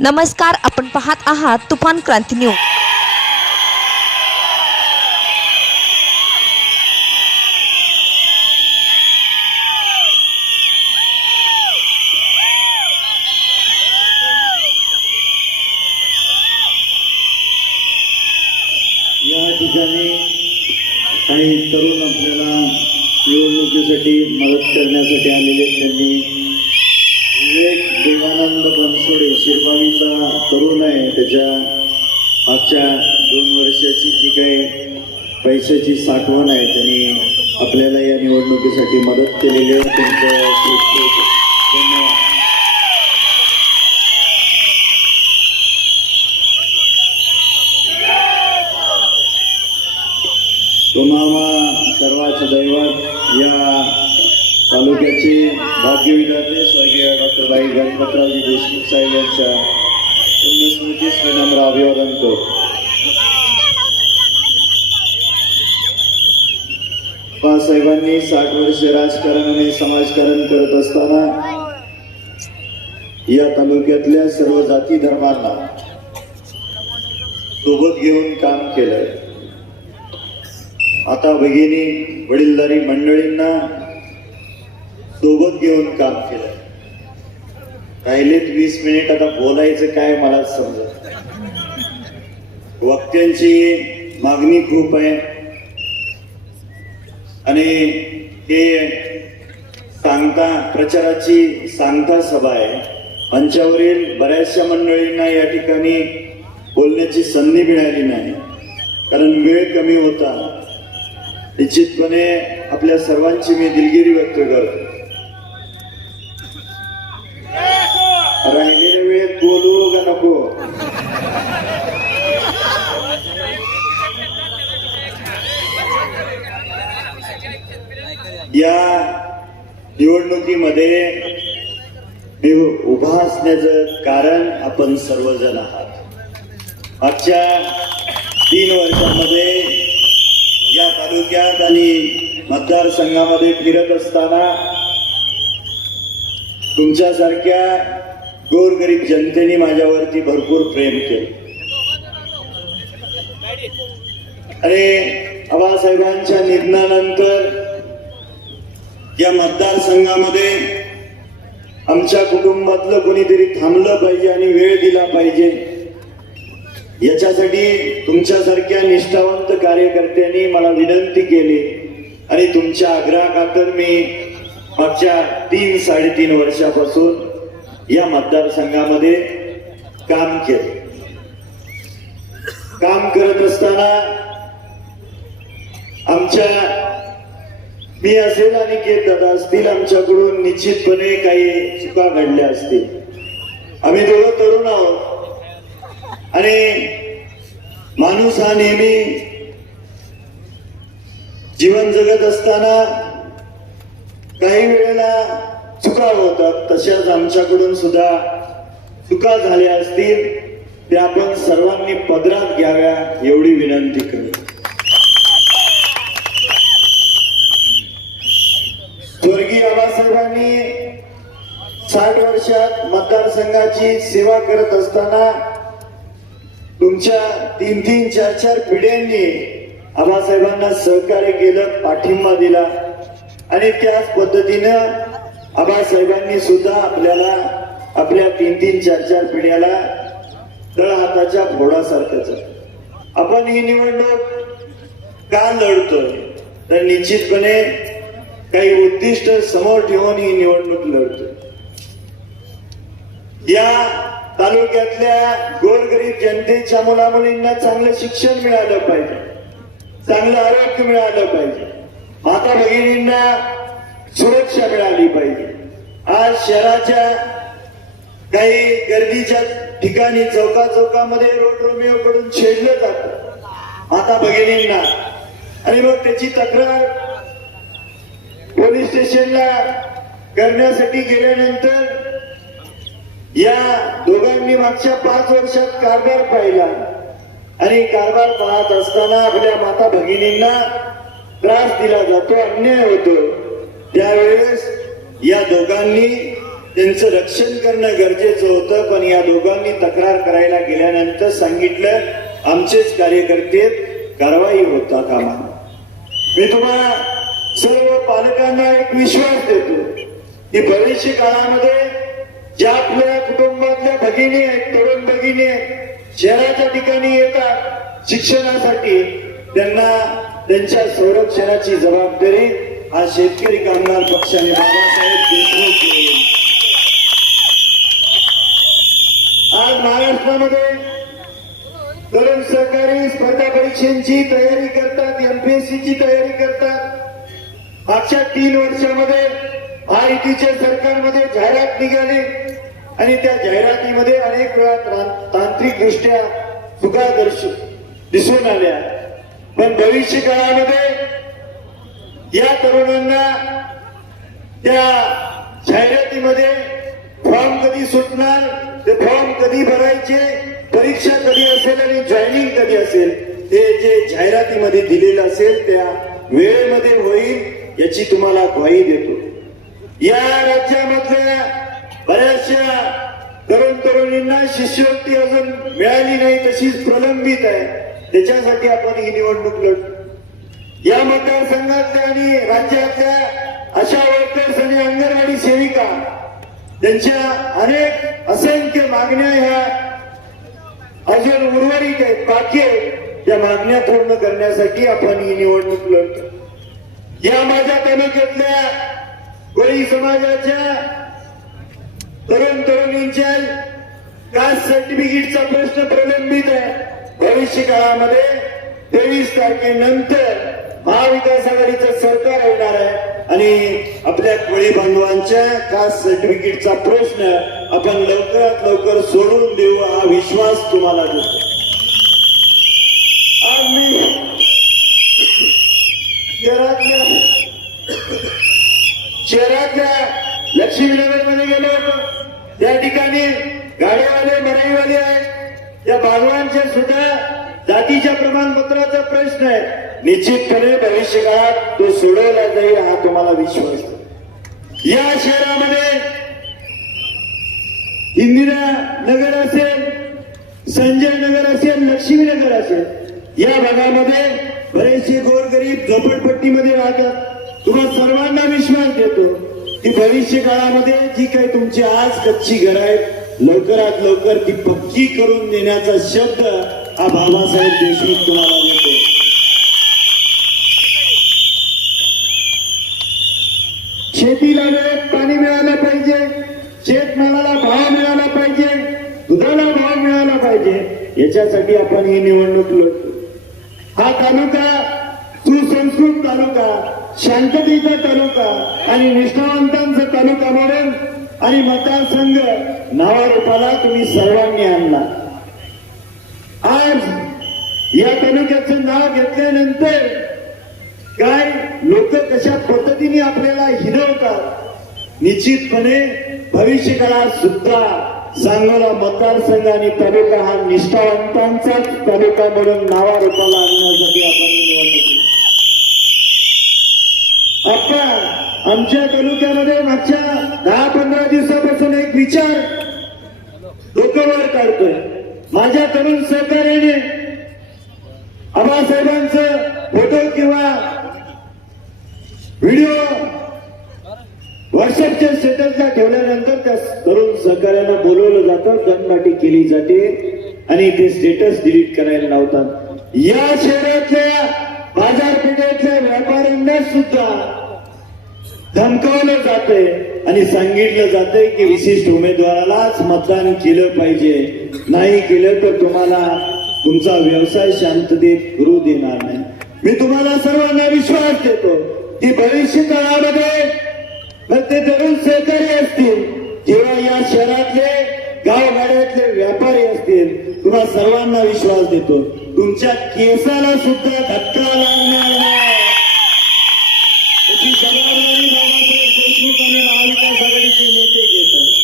नमस्कार आपण पाहत आहात तुफान क्रांती न्यूज या ठिकाणी काही तरुण आपल्याला निवडणुकीसाठी मदत करण्यासाठी आलेले आहेत. त्यांनी विवेक देवानंद बनसोडे शिरबावीचा तरुण आहे त्यांच्या आजच्या दोन वर्षाची जी काही पैशाची साठवण आहे त्यांनी आपल्याला या निवडणुकीसाठी मदत केलेली आहे त्यांचं खूप खूप धन्यवाद तुम्हाला सर्वांचे दैवत या तालुक्याचे भाग्यविधाते स्वर्गीय डॉक्टर बाई गणपतरावजी देशमुख साहेब यांच्या पुण्यस्मृतीस विनम्र अभिवादन करतो बाबासाहेबांनी साठ वर्ष राजकारण आणि समाजकारण करत असताना या तालुक्यातल्या सर्व जाती धर्मांना सोबत घेऊन काम केलंय. आता भगिनी वडीलधारी मंडळींना सोबत घेऊन काम केलं राहिलेत वीस मिनिट आता बोलायचं काय मला समजत वक्त्यांची मागणी खूप आहे. आणि हे सांगता प्रचाराची सांगता सभा आहे. मंचावरील बऱ्याचशा मंडळींना या ठिकाणी बोलण्याची संधी मिळाली नाही. कारण वेळ कमी होता. निश्चितपणे आपल्या सर्वांची मी दिलगिरी व्यक्त करतो राहिलेल्या वेळेत बोलू का नको या निवडणुकीमध्ये मी उभा असण्याचं कारण आपण सर्वजण आहात. मागच्या तीन वर्षामध्ये या तालुक्यात आणि मतदारसंघामध्ये फिरत असताना तुमच्यासारख्या गोरगरीब जनतेने माझ्यावरती भरपूर प्रेम केलं. अरे आबासाहेबांच्या निधनानंतर या मतदारसंघामध्ये आमच्या कुटुंबातलं कोणीतरी थांबलं पाहिजे आणि वेळ दिला पाहिजे. याच्यासाठी तुमच्यासारख्या निष्ठावंत कार्यकर्त्यांनी मला विनंती केली आणि तुमच्या आग्रहाखातर मी मागच्या तीन साडेतीन वर्षापासून या मतदारसंघामध्ये काम केलं. काम करत असताना आमच्या मी असेल आणि केत दादा असतील आमच्याकडून निश्चितपणे काही चुका घडल्या असतील. आम्ही दोघं तरुण आहोत. आणि माणूस हा नेहमी जीवन जगत असताना काही वेळेला चुका होतात. तशाच आमच्याकडून सुद्धा चुका झाल्या असतील. ते आपण सर्वांनी पदरात घ्याव्या एवढी विनंती करू स्वर्गीय बाबासाहेबांनी साठ वर्षात मतदारसंघाची सेवा करत असताना तुमच्या तीन तीन चार चार पिढ्यांनी आबासाहेबांना सहकार्य केलं पाठिंबा दिला. आणि त्याच पद्धतीनं आबासाहेबांनी सुद्धा आपल्याला आपल्या तीन तीन चार चार पिढ्याला तळहाताच्या फोडासारखंच. आपण ही निवडणूक का लढतोय? तर निश्चितपणे काही उद्दिष्ट समोर ठेवून ही निवडणूक लढतोय. या तालुक्यातल्या गोरगरीब जनतेच्या मुलामुलींना चांगलं शिक्षण मिळालं पाहिजे. चांगलं आरोग्य मिळालं पाहिजे. माता भगिनींना सुरक्षा मिळाली पाहिजे. आज शहराच्या काही गर्दीच्या ठिकाणी चौका चौकामध्ये रोड रोमिओ कडून छेडलं जात. माता भगिनींना. आणि मग त्याची तक्रार पोलीस स्टेशनला करण्यासाठी गेल्यानंतर या दोघांनी मागच्या पाच वर्षात कारभार पाहिला. आणि कारभार पाहत असताना आपल्या माता भगिनींना त्रास दिला जातो अन्याय होतो. त्यावेळेस या दोघांनी त्यांचं रक्षण करणं गरजेचं होतं पण या दोघांनी तक्रार करायला गेल्यानंतर सांगितलं आमचेच कार्यकर्ते कारवाई होता कामा मी तुम्हाला सर्व पालकांना एक विश्वास देतो की भविष्य काळामध्ये ज्या आपल्या कुटुंबातल्या भगिनी आहेत तरुण भगिनी आहेत शहराच्या ठिकाणी येतात शिक्षणासाठी त्यांना त्यांच्या संरक्षणाची जबाबदारी हा शेतकरी कामगार पक्षाने बाबासाहेब देशमुख आज महाराष्ट्रामध्ये तरुण सहकारी स्पर्धा परीक्षांची तयारी करतात एमपीएससी ची तयारी करतात. मागच्या तीन वर्षामध्ये महायुतीच्या सरकारमध्ये जाहिरात निघाली. आणि त्या जाहिरातीमध्ये अनेक वेळा तांत्रिकदृष्ट्या तांत्रिक चुका दिसून आल्या. पण भविष्य काळामध्ये या तरुणांना त्या जाहिरातीमध्ये फॉर्म कधी सुटणार ते फॉर्म कधी भरायचे परीक्षा कधी असेल आणि जॉईनिंग कधी असेल ते जे जाहिरातीमध्ये दिलेलं असेल त्या वेळेमध्ये होईल याची तुम्हाला ग्वाही देतो. या राज्यामधल्या बऱ्याचशा तरुण तरुणींना शिष्यवृत्ती अजून मिळाली नाही तशीच प्रलंबित आहे. त्याच्यासाठी आपण ही निवडणूक लढतो या मतदारसंघातल्या आणि राज्यातल्या अशा वर्कर्स आणि अंगणवाडी सेविका त्यांच्या अनेक असंख्य मागण्या ह्या अजून उर्वरित आहेत बाकी त्या मागण्या पूर्ण करण्यासाठी आपण ही निवडणूक लढतो. या माझ्या तालुक्यातल्या कोळी समाजाच्या तरुण तरुणींच्या कास्ट सर्टिफिकेटचा प्रश्न प्रलंबित आहे? भविष्य काळामध्ये तेवीस तारखेनंतर महाविकास आघाडीचं सरकार येणार आहे आणि आपल्या कोळी बांधवांच्या कास्ट सर्टिफिकेटचा प्रश्न आपण लवकरात लवकर सोडून देऊ हा विश्वास तुम्हाला देतो आज मी शहरातल्या शहरातल्या लक्ष्मीनगरमध्ये गेलो होतो. त्या ठिकाणी गाडीवाले मराईवाले आहेत. या बांधवांच्या सुद्धा जातीच्या प्रमाणपत्राचा प्रश्न आहे. निश्चितपणे भविष्यकाळात तो सोडवला जाईल हा तुम्हाला विश्वास या शहरामध्ये इंदिरा नगर असेल संजय नगर असेल लक्ष्मीनगर असेल या भागामध्ये बरेचसे गोरगरीब झोपडपट्टीमध्ये राहतात. तुम्हाला सर्वांना विश्वास देतो. की भविष्य काळामध्ये जी काही तुमची आज कच्ची घर आहेत लवकरात लवकर ती पक्की करून देण्याचा शब्द हा बाबासाहेब देशमुख तुम्हाला देतो. शेतीला वेळेत पाणी मिळालं पाहिजे शेतमालाला भाव मिळाला पाहिजे दुधाला भाव मिळाला पाहिजे याच्यासाठी आपण ही निवडणूक लढतो. हा तालुका सुसंस्कृत तालुका शांततेचा तालुका आणि निष्ठावंतांचा तालुका म्हणून आणि मतदारसंघ नावारूपाला तुम्ही सर्वांनी आणला. आज या तालुक्याचं नाव घेतल्यानंतर काय लोक कशा पद्धतीने आपल्याला हिरवतात निश्चितपणे भविष्य काळात सुद्धा सांगोला मतदारसंघ आणि तालुका हा निष्ठावंतांचाच तालुका म्हणून नावारूपाला आणण्यासाठी आपण निवडणूक आता आमच्या तालुक्यामध्ये मागच्या दहा पंधरा दिवसापासून एक विचार डोक्यावर काढतोय. माझ्या तरुण सहकार्याने आबासाहेबांचं फोटो किंवा व्हिडिओ व्हॉट्सअपच्या स्टेटसला ठेवल्यानंतर त्या तरुण सहकार्याला बोलवलं जातं दमदाटी केली जाते आणि ते स्टेटस डिलीट करायला लावतात. या शहरातल्या बाजारपेठेतल्या व्यापाऱ्यांना सुद्धा धमकावलं जातंय आणि सांगितलं जातंय की विशिष्ट उमेदवारालाच मतदान केलं पाहिजे. नाही केलं तर तुम्हाला तुमचा व्यवसाय शांततेत करू देणार नाही. मी तुम्हाला सर्वांना विश्वास देतो की भविष्य काळामध्ये मग ते तरुण सहकारी असतील किंवा या शहरातले गावगाड्यातले व्यापारी असतील तुम्हाला सर्वांना विश्वास देतो. तुमच्या केसाला सुद्धा धक्का लागणार नाही त्याची जबाबदारी बाबासाहेब देशमुख आणि महाविकास आघाडीचे नेते घेत आहेत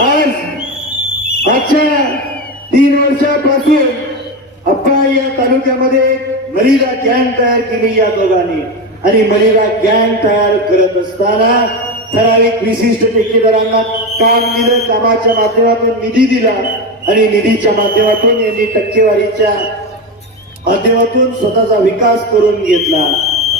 आज मागच्या तीन वर्षापासून अप्पा या तालुक्यामध्ये एक मलिदा गँग तयार केली या दोघांनी. आणि मलिदा गँग तयार करत असताना ठराविक विशिष्ट ठेकेदारांना काम दिलं कामाच्या माध्यमातून निधी दिला आणि निधीच्या माध्यमातून यांनी टक्केवारीच्या माध्यमातून स्वतःचा विकास करून घेतला.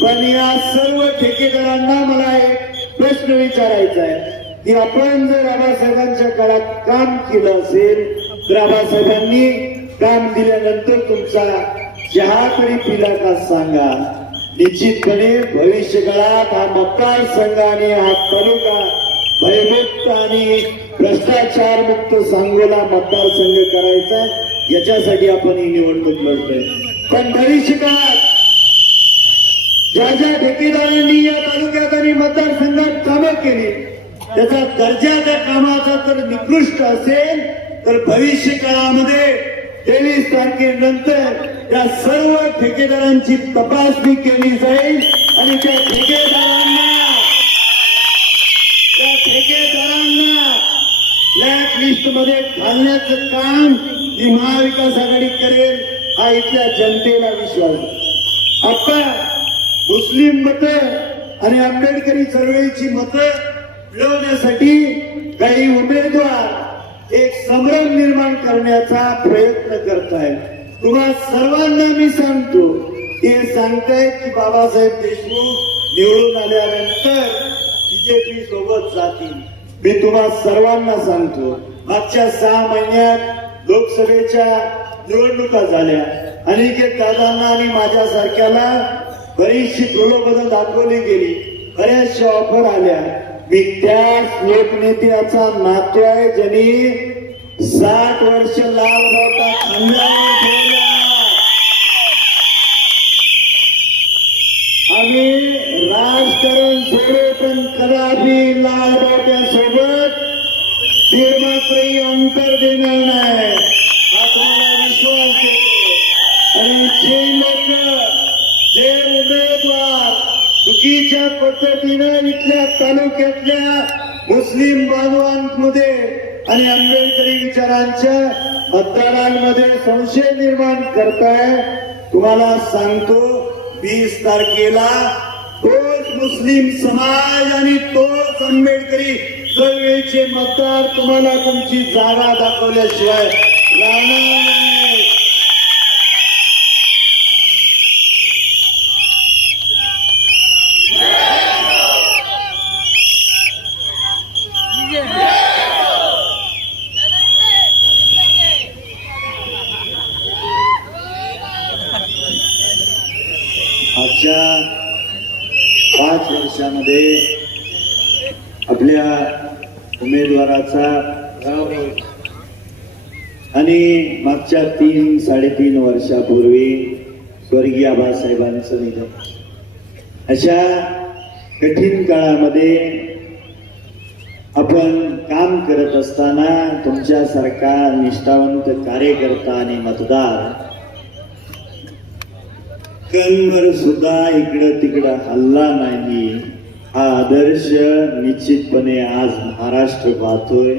पण या सर्व ठेकेदारांना मला एक प्रश्न विचारायचा आहे. की आपण जर आबासाहेबांच्या काळात काम केलं असेल तर आबासाहेबांनी काम दिल्यानंतर तुमचा चहा तरी पिला का सांगा? निश्चितपणे भविष्य काळात हा मतदारसंघ आणि हा तालुका भयमुक्त आणि भ्रष्टाचार मुक्त सांगोला मतदारसंघ करायचा याच्यासाठी आपण ही निवडणूक लढतोय. पण भविष्य काळात ज्या ज्या ठेकेदारांनी या तालुक्यात आणि मतदारसंघात कामं केली त्याचा दर्जा त्या कामाचा तर निकृष्ट असेल तर भविष्य काळामध्ये तेवीस तारखेनंतर त्या सर्व ठेकेदारांची तपासणी केली जाईल आणि त्या ठेकेदारांना त्या ठेकेदारांना ब्लॅक लिस्टमध्ये घालण्याचं काम ही महाविकास आघाडी करेल हा इथल्या जनतेला विश्वास आहे. आपण मुस्लिम मत आणि आंबेडकरी चळवळीची मतं मिळवण्यासाठी काही उमेदवार एक संभ्रम निर्माण करण्याचा प्रयत्न करतायत. तुम्हा सर्वांना मी सांगतो हे सांगतायत की बाबासाहेब देशमुख निवडून आल्यानंतर बीजेपी सोबत जातील. मी तुम्हा सर्वांना सांगतो मागच्या सहा महिन्यात लोकसभेच्या निवडणुका झाल्या. अनिकेत दादांना आणि माझ्यासारख्याला बरीचशी प्रलोभनं दाखवली गेली. बऱ्याचशा ऑफर आल्या. मी त्याच लोकनेत्याचा नातू आहे ज्यांनी साठ वर्ष लाल ठेवला. आम्ही राजकारण सोडू पण कदापि लाल आंबेडकरी मतदारांमध्ये संशय निर्माण करताय. तुम्हाला सांगतो वीस तारखेला तोच मुस्लिम समाज आणि तोच आंबेडकरी चळवळीचे मतदार तुम्हाला तुमची जागा दाखवल्याशिवाय राहणार नाही मागच्या पाच वर्षामध्ये आपल्या उमेदवाराचा आणि मागच्या तीन साडेतीन वर्षापूर्वी स्वर्गीय आबासाहेबांचं निधन. अशा कठीण काळामध्ये आपण काम करत असताना तुमच्यासारखा निष्ठावंत कार्यकर्ता आणि मतदार कणभर सुद्धा इकडं तिकडं हल्ला नाही. हा आदर्श निश्चितपणे आज महाराष्ट्र पाहतोय.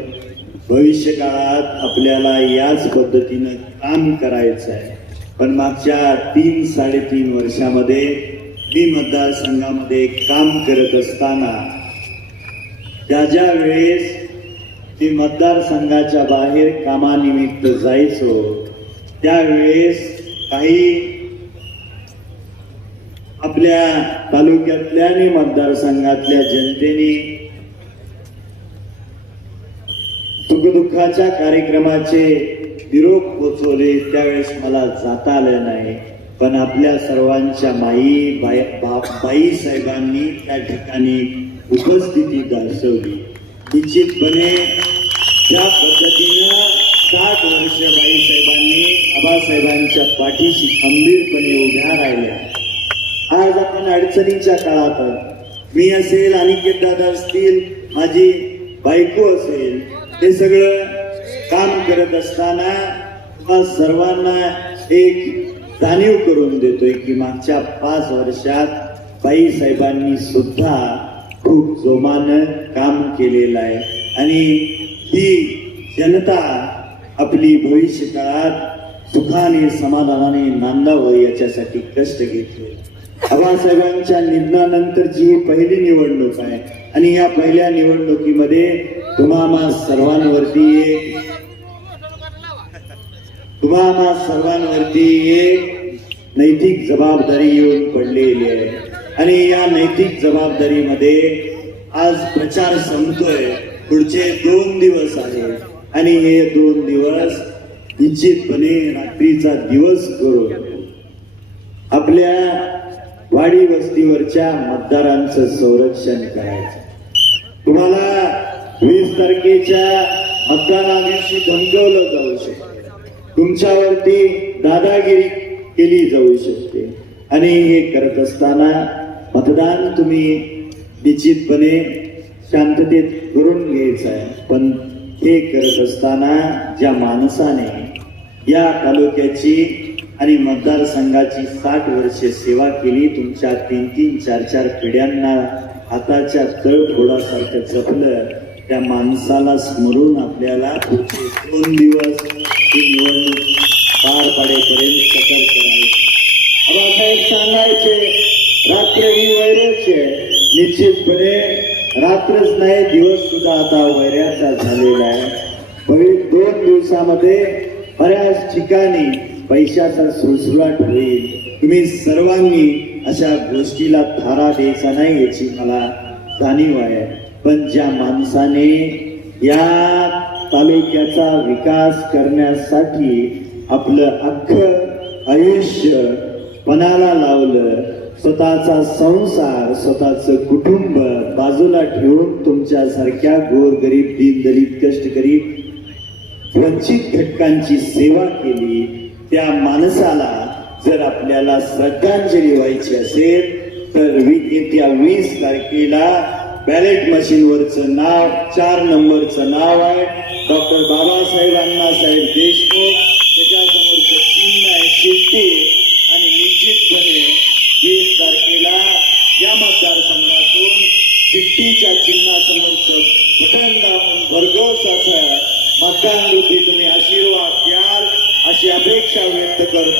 भविष्य काळात आपल्याला याच पद्धतीनं काम करायचं आहे पण मागच्या तीन साडेतीन वर्षामध्ये मी मतदारसंघामध्ये काम करत असताना ज्या ज्या वेळेस मी मतदारसंघाच्या बाहेर कामानिमित्त जायचो त्यावेळेस काही आपल्या तालुक्यातल्या आणि मतदारसंघातल्या जनतेने सुखदुःखाच्या कार्यक्रमाचे निरोप पोचवले त्यावेळेस मला जाता आलं नाही. पण आपल्या सर्वांच्या माई बाई बा- बाई साहेबांनी त्या ठिकाणी उपस्थिती दर्शवली. निश्चितपणे त्या पद्धतीनं सात वर्ष बाई साहेबांनी आबासाहेबांच्या पाठीशी खंबीरपणे उभ्या राहिल्या. आज आपण अडचणीच्या काळात आहोत. मी असेल अनिकेत दादा असतील माझी बायको असेल हे सगळं काम करत असताना तुम्हा सर्वांना एक जाणीव करून देतोय की मागच्या पाच वर्षात बाई साहेबांनी सुद्धा खूप जोमानं काम केलेलं आहे आणि ही जनता आपली भविष्य काळात सुखाने समाधानाने नांदावं याच्यासाठी कष्ट घेतले आबासाहेबांच्या निधनानंतरची ही पहिली निवडणूक आहे आणि या पहिल्या निवडणुकीमध्ये तुम्हाला सर्वांवरती एक तुम्हाला सर्वांवरती एक नैतिक जबाबदारी येऊन पडलेली आहे. आणि या नैतिक जबाबदारीमध्ये आज प्रचार संपतोय. पुढचे दोन दिवस आहे. आणि हे दोन दिवस निश्चितपणे रात्रीचा दिवस करून आपल्या वाडी वस्तीवरच्या मतदारांचं संरक्षण करायचं. तुम्हाला वीस तारखेच्या मतदाना दिवशी धमकवलं जाऊ शकते. तुमच्यावरती दादागिरी केली जाऊ शकते. आणि हे करत असताना मतदान तुम्ही निश्चितपणे शांततेत करून घ्यायचं आहे. पण हे करत असताना ज्या माणसाने या तालुक्याची आणि मतदारसंघाची साठ वर्षे सेवा केली. तुमच्या तीन तीन चार चार पिढ्यांना हाताच्या तळफोडासारखं जपलं. त्या माणसाला स्मरून आपल्याला पुढचे दोन दिवस ही निवडणूक पार पाडेपर्यंत सतर्क करायची. आबासाहेब सांगायचे रात्र ही वैराचे निश्चितपणे रात्रच नाही दिवस सुद्धा आता वैऱ्याचा झालेला आहे. पुढील दोन दिवसामध्ये बऱ्याच ठिकाणी पैशाचा सुळसुळाट होईल. तुम्ही सर्वांनी अशा गोष्टीला थारा द्यायचा नाही याची मला जाणीव आहे. पण ज्या माणसाने या तालुक्याचा विकास करण्यासाठी आपलं अख्खं आयुष्य पणाला लावलं स्वतःचा संसार स्वतःचं कुटुंब बाजूला ठेवून तुमच्यासारख्या गोरगरीब दीनदलित कष्टकरी वंचित घटकांची सेवा केली त्या माणसाला जर आपल्याला श्रद्धांजली व्हायची असेल तर वी- येत्या वीस तारखेला बॅलेट मशीनवरचं नाव चार नंबरचं नाव आहे. डॉक्टर बाबासाहेब अण्णासाहेब देशमुख त्याच्यासमोरचं चिन्ह आहे शिट्टी आणि निश्चितपणे वीस तारखेला या मतदारसंघातून शिट्टीच्या चिन्हासमोरचं बटन दाबून भरघोस असं मतदान रूपी तुम्ही आशीर्वाद द्या. अशी अपेक्षा व्यक्त करतो.